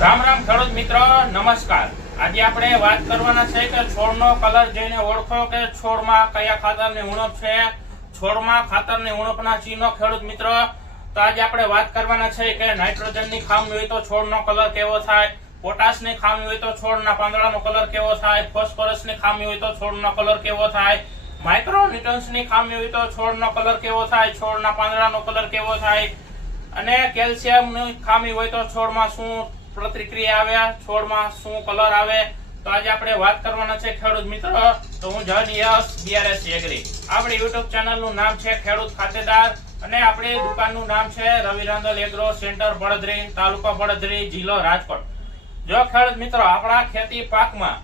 રામ રામ ખેડૂત મિત્રો, નમસ્કાર. આજે આપણે વાત કરવાના છે કે છોડનો કલર જોઈને ઓળખો કે છોડમાં કયા ખાતરની ઉણપ છે? છોડમાં ખાતરની ઉણપના ચિહ્નો ખેડૂત મિત્રો, તો આજે આપણે વાત કરવાના છે કે નાઇટ્રોજનની ખામી હોય તો છોડનો કલર કેવો થાય? પોટાશની ખામી હોય તો છોડના પાંદડાનો કલર કેવો થાય? ફોસ્ફરસની ખામી હોય તો છોડનો કલર કેવો થાય? માઇક્રોન્યુટ્રન્સની ખામી હોય તો છોડનો કલર કેવો થાય? છોડના પાંદડાનો કલર કેવો થાય? અને કેલ્શિયમની ખામી હોય તો છોડમાં શું પ્રતિક્રિયા આવે, છોડમાં શું કલર આવે, તો આજે આપણે વાત કરવાના છે ખેડૂત મિત્રો. તો હું જજ યસ બીઆરએસ એગ્રી આપણી યુટ્યુબ ચેનલનું નામ છે ખેડૂત ખાતેદાર અને આપણી દુકાનનું નામ છે રવિ રાંદલ એગ્રો સેન્ટર બળદરી, તાલુકો બળદરી, જિલ્લો રાજકોટ. જો ખેડૂત મિત્રો, આપણા ખેતી પાકમાં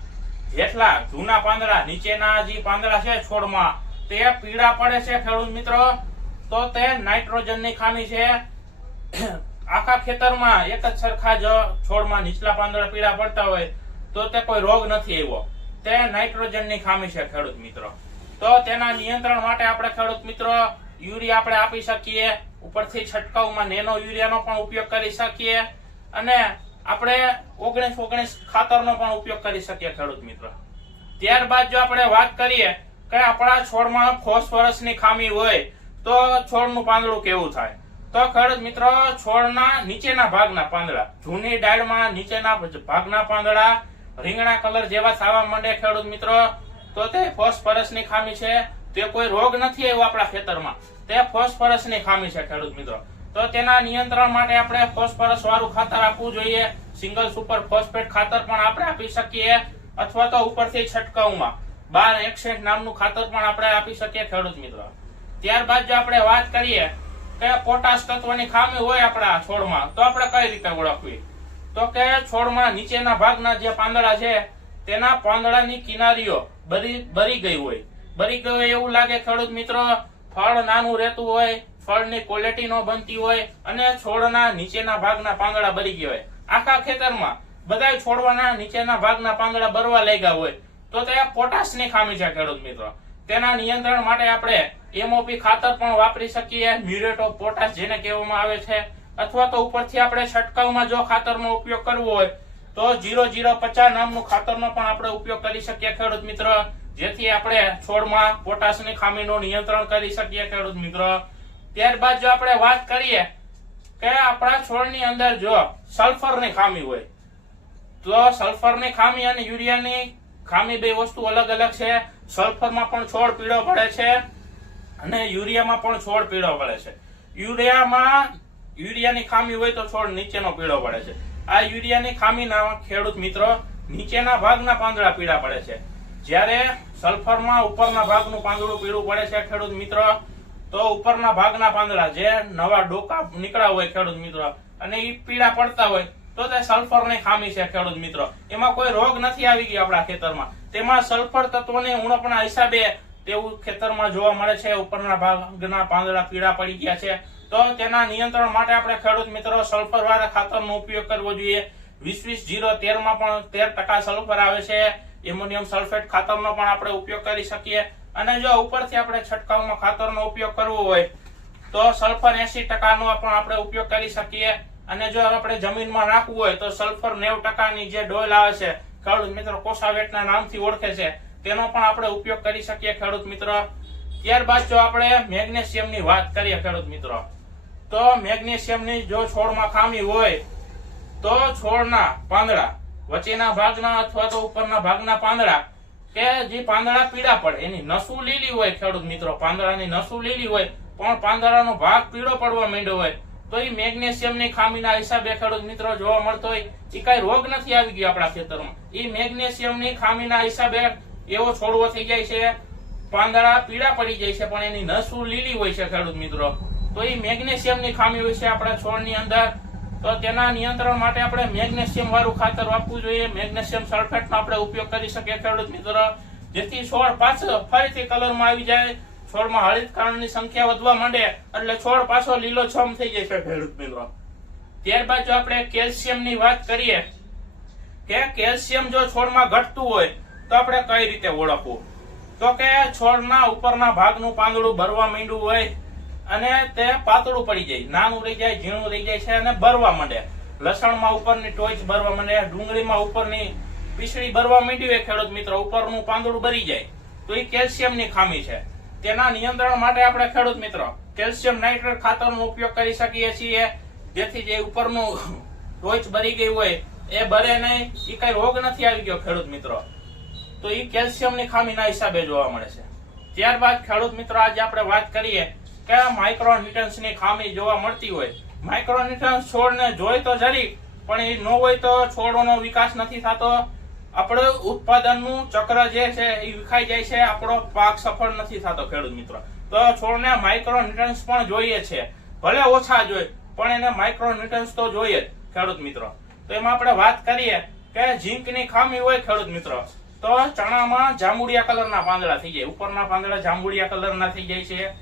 જેટલા જૂના પાંદડા, નીચેના જે પાંદડા છે છોડમાં, તે પીળા પડે છે ખેડૂત મિત્રો, તો તે નાઇટ્રોજનની ખામી છે. આખા ખેતરમાં એક જ સરખા જ છોડમાં નીચલા પાંદડા પીળા પડતા હોય તો તે કોઈ રોગ નથી આવ્યો. તે નાઇટ્રોજનની ખામી છે, ખેડૂત મિત્રો. તો તેના નિયંત્રણ માટે આપણે, ખેડૂત મિત્રો, યુરિયા આપણે આપી શકીએ. ઉપરથી છંટકાવમાં નેનો યુરિયાનો પણ ઉપયોગ કરી શકીએ. અને આપણે ઓગણીસ ઓગણીસ ખાતરનો પણ ઉપયોગ કરી શકીએ, ખેડૂત મિત્રો. ત્યારબાદ જો આપણે વાત કરીએ કે આપણા છોડમાં ફોસ્ફરસની ખામી હોય, તો છોડનું પાંદડું કેવું થાય? તો ખેડૂત મિત્રો, છોડના નીચેના ભાગના પાંદડા. જૂની ડાળમાં નીચેના ભાગના પાંદડા, રીંગણા કલર જેવા સાવા માંડે ખેડૂત મિત્રો. તો તે ફોસ્ફરસની ખામી છે. તે કોઈ રોગ નથી આવ્યો આપણા ખેતરમાં. તે ફોસ્ફરસની ખામી છે ખેડૂત મિત્રો. તો તેના નિયંત્રણ માટે આપણે ફોસ્ફરસ વાળું ખાતર આપવું જોઈએ. સિંગલ સુપર ફોસ્ફેટ ખાતર પણ આપણે આપી શકીએ, અથવા તો ઉપરથી છંટકાવમાં. બાર એક્સેન્ટ નામનું ખાતર પણ આપણે આપી શકીએ ખેડૂત મિત્રો. ત્યારબાદ જો આપણે વાત કરીએ કે પોટાશ તત્વની ખામી હોય આપણા છોડમાં, તો આપણે કઈ રીતે ઓળખવી? તો કે છોડમાં નીચેના ભાગના જે પાંદડા છે, તેના પાંદડાની કિનારીઓ બરી ગઈ હોય. બરી ગઈ હોય એવું લાગે ખેડૂત મિત્રો, ફળ નાનું રહેતું હોય, ફળની ક્વોલિટી નો બનતી હોય, અને છોડના નીચેના ભાગના પાંદડા બરી ગયા હોય. આખા ખેતરમાં બધાય છોડવાના નીચેના ભાગના પાંદડા બરવા લાગ્યા હોય. તો તે પોટાશની ખામી છે ખેડૂત મિત્રો. તેના નિયંત્રણ માટે આપણે એમઓપી ખાતર પણ વાપરી શકીએ, મ્યુરેટ ઓફ પોટાશ જેને કહેવામાં આવે છે. અથવા તો ઉપરથી આપણે છંટકાવમાં જો ખાતરનો ઉપયોગ કરવો હોય, તો જીરો જીરો પચાસ નામનું ખાતરનો પણ આપણે ઉપયોગ કરી શકીએ, ખેડૂત મિત્ર. જેથી આપણે છોડમાં પોટાશની ખામીનું નિયંત્રણ કરી શકીએ, ખેડૂત મિત્ર. ત્યારબાદ જો આપણે વાત કરીએ કે આપણા છોડની અંદર જો સલ્ફરની ખામી હોય, તો સલ્ફરની ખામી અને યુરિયાની ખામી બે વસ્તુ અલગ અલગ છે. સલ્ફરમાં પણ છોડ પીળો પડે છે અને યુરિયામાં પણ છોડ પીળો પડે છે. યુરિયામાં, યુરિયાની ખામી હોય તો છોડ નીચેનો પીળો પડે છે. આ યુરિયાની ખામીના ખેડૂત મિત્રો નીચેના ભાગના પાંદડા પીળા પડે છે. જ્યારે સલ્ફરમાં ઉપરના ભાગનું પાંદડું પીળું પડે છે ખેડૂત મિત્રો, તો ઉપરના ભાગના પાંદડા જે નવા ડોકા નીકળ્યા હોય ખેડૂત મિત્રો, અને એ પીળા પડતા હોય તો તે સલ્ફરની ખામી છે, ખેડૂત મિત્રો. એમાં કોઈ રોગ નથી આવી ગયો આપણા ખેતરમાં. તેમાં સલ્ફર તત્વની ઉણપના હિસાબે તેવું ખેતરમાં જોવા મળે છે, ઉપરના ભાગના પાંદડા પીળા પડી ગયા છે. તો તેના નિયંત્રણ માટે આપણે ખેડૂત મિત્રો સલ્ફર વાળા ખાતરનો ઉપયોગ કરવો જોઈએ. વીસ વીસ જીરો તેરમાં પણ તેર ટકા સલ્ફર આવે છે. એમોનિયમ સલ્ફેટ ખાતરનો પણ આપણે ઉપયોગ કરી શકીએ. અને જો ઉપરથી આપણે છંટકાવમાં ખાતરનો ઉપયોગ કરવો હોય, તો સલ્ફર એસી ટકાનો પણ આપણે ઉપયોગ કરી શકીએ. અને જો આપણે જમીનમાં નાખવું હોય તો સલ્ફર નેવ ટકાની જે ડોલ આવે છે, ખેડૂત મિત્રો કોસાવેટના નામથી ઓળખે છે, તેનો પણ આપણે ઉપયોગ કરી શકીએ ખેડૂત મિત્રો. ત્યારબાદ જો આપણે મેગ્નેશિયમની વાત કરીએ ખેડૂત મિત્રો, તો મેગ્નેશિયમની જો છોડમાં ખામી હોય, તો છોડના પાંદડા, વચ્ચેના ભાગના અથવા તો ઉપરના ભાગના પાંદડા, કે જે પાંદડા પીળા પડે, એની નસું લીલી હોય ખેડૂત મિત્રો, પાંદડાની નસું લીલી હોય, પણ પાંદડાનો ભાગ પીળો પડવા માંડ્યો હોય તો એ મેગ્નેશિયમની ખામીના હિસાબે ખેડૂત મિત્રો જોવા મળતો હોય એ કઈ રોગ નથી આવી ગયો આપણા ખેતરમાં. એ મેગ્નેશિયમની ખામીના હિસાબે એવો છોડવો થઈ જાય છે, પાંદડા પીળા પડી જાય છે, પણ એની નસું લીલી હોય છે ખેડૂત મિત્રો. તો એ મેગ્નેશિયમની ખામી હોય છે આપણા છોડની અંદર. તો તેના નિયંત્રણ માટે આપણે મેગ્નેશિયમ વાળું ખાતર વાપરવું જોઈએ. મેગ્નેશિયમ સલ્ફેટનો આપણે ઉપયોગ કરી શકીએ ખેડૂત મિત્રો. જેથી છોડ પાછો ફરીથી કલરમાં આવી જાય. છોડમાં હળિત કારણની સંખ્યા વધવા માંડે એટલે છોડ પાછો લીલો છમ થઈ જાય છે ખેડૂત મિત્રો. ત્યારબાદ જો આપણે કેલ્શિયમની વાત કરીએ કે કેલ્શિયમ જો છોડમાં ઘટતું હોય તો આપણે કઈ રીતે ઓળખવું? તો કે છોડના ઉપરના ભાગનું પાંદડું ભરવા માંડ્યું હોય અને તે પાતળું પડી જાય, નાનું રહી જાય, ઝીણું રહી જાય છે અને ભરવા માંડે. લસણમાં ઉપરની ટોચ ભરવા માંડે, ડુંગળીમાં ઉપરની પીસળી ભરવા માંડી હોય ખેડૂત મિત્રો, ઉપરનું પાંદડું ભરી જાય. તો એ કેલ્શિયમની ખામી છે. તેના નિયંત્રણ માટે આપણે ખેડૂત મિત્રો કેલ્શિયમ નાઇટ્રેટ ખાતરનો ઉપયોગ કરી શકીએ છીએ. જેથી જે ઉપરનું ટોચ ભરી ગઈ હોય, એ ભરે નહીં. એ કઈ રોગ નથી આવી ગયો ખેડૂત મિત્રો. તો એ કેલ્શિયમની ખામીના હિસાબે જોવા મળે છે. ત્યારબાદ ખેડૂત મિત્રો, આજે આપણે વાત કરીએ કે માઇક્રોન્યુટ્રન્સની ખામી જોવા મળતી હોય. માઇક્રોન્યુટ્રન્સ છોડને જોઈ તો જરી, પણ એ ન હોય તો છોડોનો વિકાસ નથી થતો. આપણો ઉત્પાદનનું ચક્ર જે છે એ વિખાઈ જાય છે. આપણો પાક સફળ નથી થતો ખેડૂત મિત્રો. તો છોડને માઇક્રોન્યુટ્રન્સ પણ જોઈએ છે. ભલે ઓછા જોઈએ, પણ એને માઇક્રોન્યુટ્રન્સ તો જોઈએ જ ખેડૂત મિત્રો. તો એમાં આપણે વાત કરીએ કે ઝીંકની ખામી હોય ખેડૂત મિત્રો. તો ચણામાં જાંબુડિયા કલરના પાંદડા થઈ જાય. ઉપરના પાંદડા જાંબુડિયા કલરના થઈ જાય છે.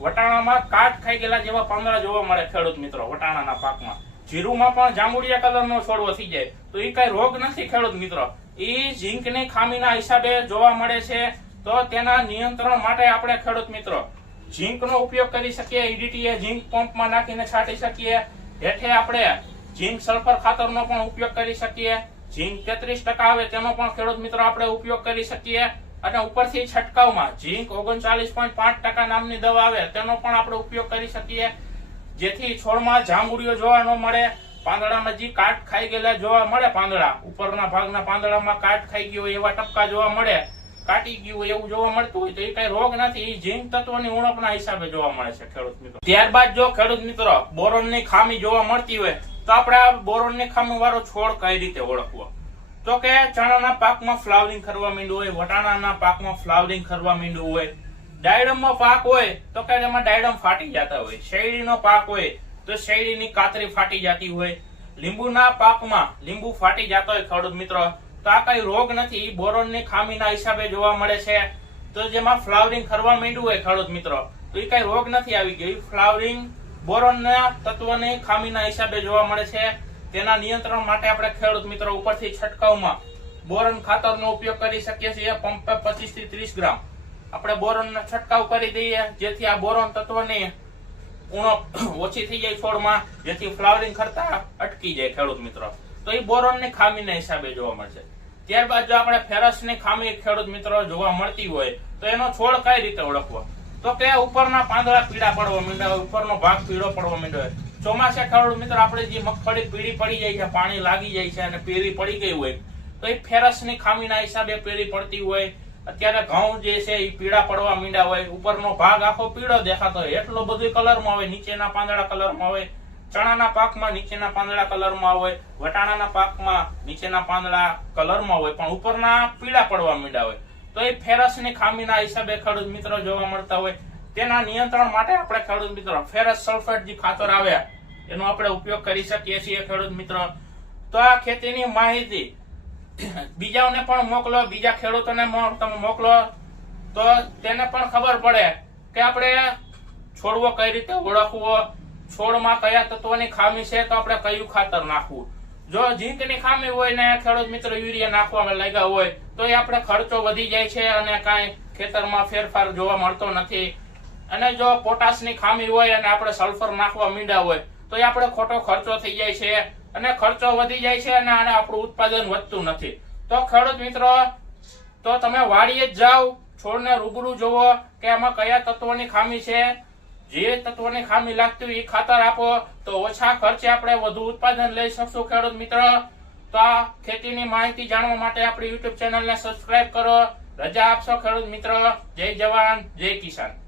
વટાણામાં કાટ ખાઈ ગયેલા જેવા પાંદડા જોવા મળે ખેડૂત મિત્રો વટાણાના પાકમાં. જીરુમાં પણ જાંબુડિયા કલરનો છોડવો થઈ જાય. તો એ કઈ રોગ નથી ખેડૂત મિત્રો. એ ઝીંકની ખામીના હિસાબે જોવા મળે છે, તો તેના નિયંત્રણ માટે આપણે ખેડૂત મિત્રો ઝીંકનો ઉપયોગ કરી શકીએ ઈડીટીએ ઝીંક પંપમાં નાખીને છાંટી શકીએ, હેઠે આપણે ઝીંક સલ્ફર ખાતરનો પણ ઉપયોગ કરી શકીએ, ઝીંક તેત્રીસ ટકા આવે તેનો પણ ખેડૂત મિત્રો આપણે ઉપયોગ કરી શકીએ, અને ઉપરથી છંટકાવમાં ઝીંક ઓગણચાલીસ પોઈન્ટ પાંચ ટકા નામની દવા આવે તેનો પણ આપણે ઉપયોગ કરી શકીએ, જેથી છોડમાં જાંબુડીઓ જોવા ન મળે પાંદડામાં જે કાટ ખાઈ ગયેલા જોવા મળે પાંદડા, ઉપરના ભાગના પાંદડામાં કાટ ખાઈ ગયો એવા ટપકા જોવા મળે, કાટી ગયું એવું જોવા મળતું હોય તો એ કઈ રોગ નથી, એ ઝીંક તત્વની ઉણપના હિસાબે જોવા મળે છે ખેડૂત મિત્રો. ત્યારબાદ જો ખેડૂત મિત્રો, બોરોનની ખામી જોવા મળતી હોય, તો આપણે આ બોરોનની ખામી વાળો છોડ કઈ રીતે ઓળખવો? તો કે ચણાના પાકમાં ફ્લાવરિંગ કરવા માંડ્યું હોય, વટાણાના પાકમાં ફ્લાવરિંગ કરવા માંડ્યું હોય, ડાયડમનો પાક હોય, તો કે એમાં ડાયડમ ફાટી જતા હોય, શેરડીનો પાક હોય તો શેરડીની કાતરી ફાટી જતી હોય. લીંબુના પાકમાં લીંબુ ફાટી જતો હોય ખેડૂત મિત્રો. તો આ કઈ રોગ નથી, બોરોનની ખામીના હિસાબે જોવા મળે છે. તો જેમાં ફ્લાવરિંગ ખરવા માંડ્યું હોય ખેડૂત મિત્રો. તો એ કઈ રોગ નથી આવી ગયો. ફ્લાવરિંગ બોરોનના તત્વની ખામીના હિસાબે જોવા મળે છે. તેના નિયંત્રણ માટે આપણે ખેડૂત મિત્રો ઉપરથી છંટકાવમાં બોરોન ખાતરનો ઉપયોગ કરી શકીએ છીએ. પંપે પચીસથી ત્રીસ ગ્રામ. આપણે બોરોનનો છંટકાવ કરી દઈએ, જેથી આ બોરોન તત્વની ઉણપ ઓછી થઈ જાય છોડમાં, જેથી ફ્લાવરિંગ કરતા અટકી જાય ખેડૂત મિત્રો. તો એ બોરોનની ખામીના હિસાબે જોવા મળશે. ત્યારબાદ જો આપણે ફેરસની ખામી ખેડૂત મિત્રો જોવા મળતી હોય, તો એનો છોડ કઈ રીતે ઓળખવો? તો કે ઉપરના પાંદડા પીળા પડવા માંડ્યા હોય, ઉપરનો ભાગ પીળો પડવા માંડ્યો ચોમાસે ખેડૂત મિત્રો, આપણે જે મગફળી પીળી પડી જાય છે, પાણી લાગી જાય છે અને પીળી પડી ગઈ હોય, તો એ ફેરસની ખામીના હિસાબે પીળી પડતી હોય અત્યારે ઘઉં જે છે એ પીળા પડવા મીંડા હોય, ઉપરનો ભાગ આખો પીળો દેખાતો હોય. એટલો બધો કલરમાં હોય નીચેના પાંદડા કલરમાં હોય ચણાના પાકમાં નીચેના પાંદડા કલરમાં હોય વટાણાના પાકમાં નીચેના પાંદડા કલરમાં હોય પણ ઉપરના પીળા પડવા મીંડા હોય. તો એ ફેરસની ખામીના હિસાબે ખેડૂત મિત્રો જોવા મળતા હોય. તેના નિયંત્રણ માટે આપણે ખેડૂત મિત્રો, ફેરસ સલ્ફેટ જે ખાતર આવે એનો આપણે ઉપયોગ કરી શકીએ છીએ ખેડૂત મિત્રો. તો આ ખેતીની માહિતી બીજાઓને પણ મોકલો, બીજા ખેડૂતોને તમે મોકલો. તો તેને પણ ખબર પડે કે આપણે છોડવો કઈ રીતે ઓળખવો, છોડમાં કયા તત્વોની ખામી છે તો આપણે કયું ખાતર નાખવું. જો ઝીંકની ખામી હોય ને ખેડૂત મિત્ર યુરિયા નાખવામાં લાગ્યા હોય, તો એ આપણે ખર્ચો વધી જાય છે અને કાંઈ ખેતરમાં ફેરફાર જોવા મળતો નથી. અને જો પોટાશની ખામી હોય અને આપણે સલ્ફર નાખવા મીંડા હોય, તો એ આપણે ખોટો ખર્ચો થઈ જાય છે. અને ખર્ચો વધી જાય છે અને આને આપણું ઉત્પાદન વધતું નથી. તો ખેડૂત મિત્રો, તો તમે વાડીએ જ જાઓ, છોડને રૂબરૂ જોવો કે આમાં કયા તત્વોની ખામી છે. જે તત્વોની ખામી લાગતી હોય એ ખાતર આપો, તો ઓછા ખર્ચે આપણે વધુ ઉત્પાદન લઈ શકશું ખેડૂત મિત્ર. તો આ ખેતીની માહિતી જાણવા માટે આપણી યુટ્યુબ ચેનલને સબસ્ક્રાઇબ કરો. રજા આપશો ખેડૂત મિત્ર. જય જવાન, જય કિસાન.